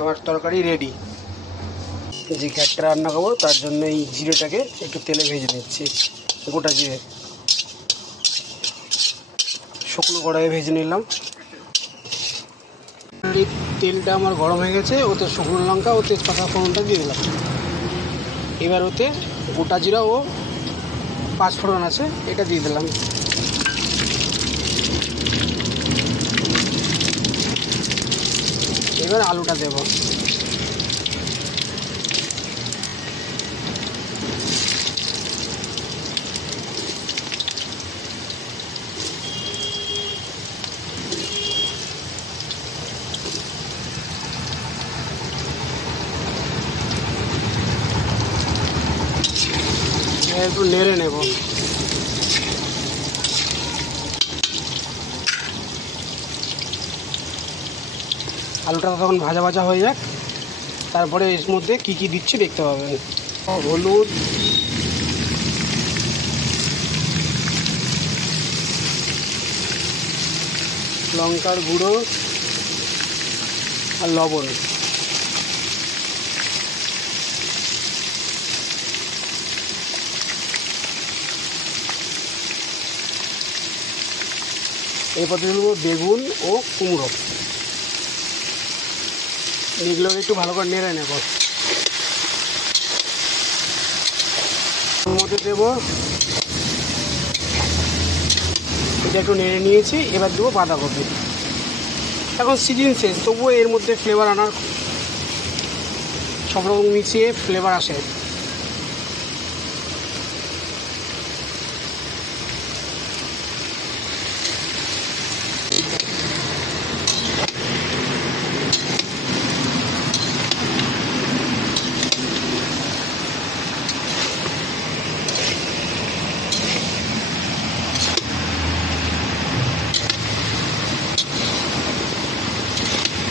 আমার তরকারি রেডি। যে ঘ্যাটটা রান্না করবো তার জন্য এই জিরেটাকে একটু তেলে ভেজে নিচ্ছি। গোটা জিরে শুকনো কড়াইয়ে ভেজে নিলাম। এই তেলটা আমার গরম হয়ে গেছে, ওতে শুকনো লঙ্কা ও তেজপাতা ফোড়নটা দিয়ে দিলাম। এবার ওতে গোটা জিরা ও পাঁচফোড়ন আছে এটা দিয়ে দিলাম। এবার আলুটা দেব। একটু নেড়ে নেব। আলুটা তখন ভাজা ভাজা হয়ে যাক, তারপরে এর মধ্যে কী কী দিচ্ছি দেখতে পাবেন। হলুদ, লঙ্কার গুঁড়ো আর লবণ। এরপর দেবো বেগুন ও কুমড়ো। এগুলো একটু ভালো করে নেড়ে নেব। এর মধ্যে দেবো, এটা একটু নেড়ে নিয়েছি। এবার দেবো বাঁধাকপি। এখন সিজন শেষ, তবুও এর মধ্যে ফ্লেভার আনার, সব রকম মিশিয়ে ফ্লেভার আসে।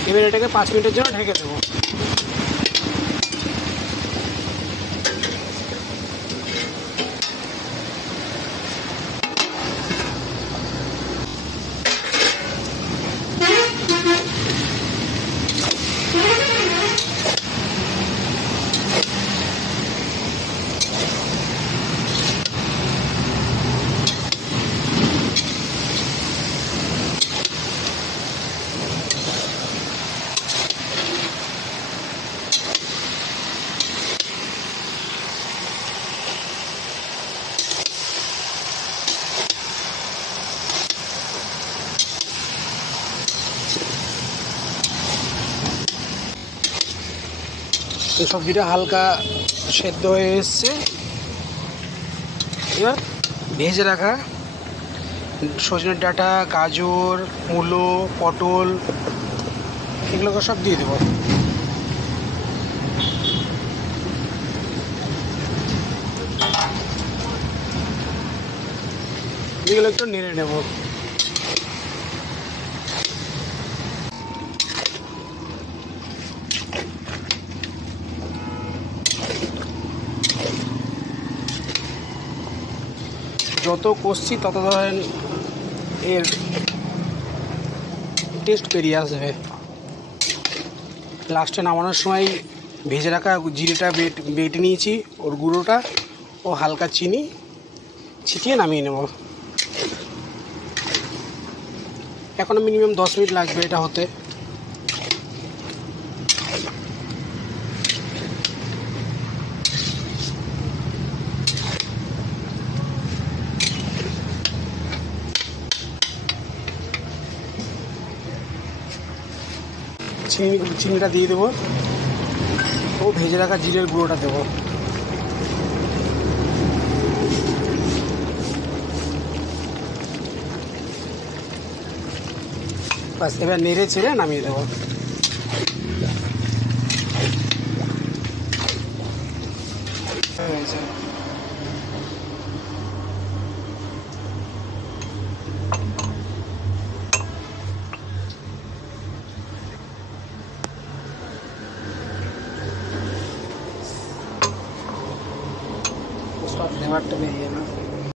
এবার এটাকে 5 মিনিটের জন্য ঢেকে দেবো। এই সবজিটা হালকা সেদ্ধ হয়ে এসছে। এবার ভেজে রাখা সজনের ডাঁটা, গাজর, মূলো, পটল এগুলোকে সব দিয়ে দেবো। এগুলো একটু নেড়ে নেব। যত কষছি তত ধরেন এর টেস্ট বেরিয়ে আসবে। লাস্টে নামানোর সময় ভেজে রাখা জিরেটা বেটে নিয়েছি, ওর গুঁড়োটা ও হালকা চিনি ছিটিয়ে নামিয়ে নেব। এখনও মিনিমাম 10 মিনিট লাগবে এটা হতে। চিনিটা দিয়ে দেবো ও ভেজে রাখা জিরের গুঁড়োটা দেবো। বাস, এবার নেড়ে চেড়ে নামিয়ে দেবো। ফ্লেভারটা বেরিয়ে